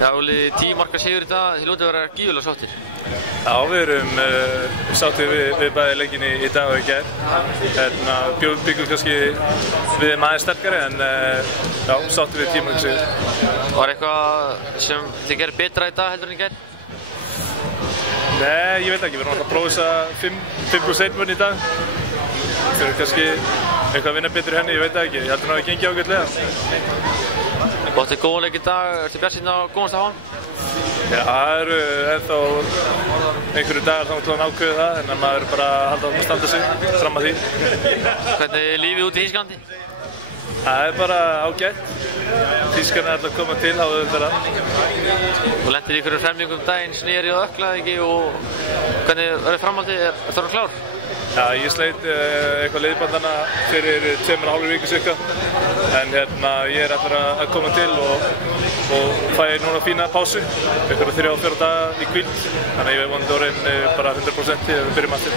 Já, Óli, 10 marka sigur í dag, þið lútið að vera gífurlega sáttir. Já, við erum sáttir við bæði leikinn í dag og í gær. Byggum kannski við aðeins sterkari en já, sáttir við 10 marka sigur. Var eitthvað sem þið gerir betra í dag heldur en í gær? Nei, ég veit ekki, við erum alltaf að prófa þessa 5+1 vunn í dag. Við þurfum kannski eitthvað að vinna betur í henni, ég veit það ekki. Ég heldur að það gengi ágætlega. Þú átti góðan leik í dag, ertu bjartsýnn á góðan stað á hann? Já, það eru ennþá einhverju dagar þá til að ákveða það, en maður er bara að halda áfram að standa sig fram að því. Hvernig er lífið út í Þýskalandi? Það er bara ágætt. Þýskarnir er alltaf að koma til, hafa þau það. Þú lentir í einhverjum hremmingum daginn, snýrið og ökklaði ekki og hvernig verður framhaldið, ertu orðinn klár? Já, ég sleit eitthvað leiðbandana fyrir 2,5 viku cirka, en ég er alltaf að koma til og fæ núna fína pásu, einhverja 3-4 daga í hvíld, þannig að ég er vonandi orðinn bara 100% þegar við byrjum aftur.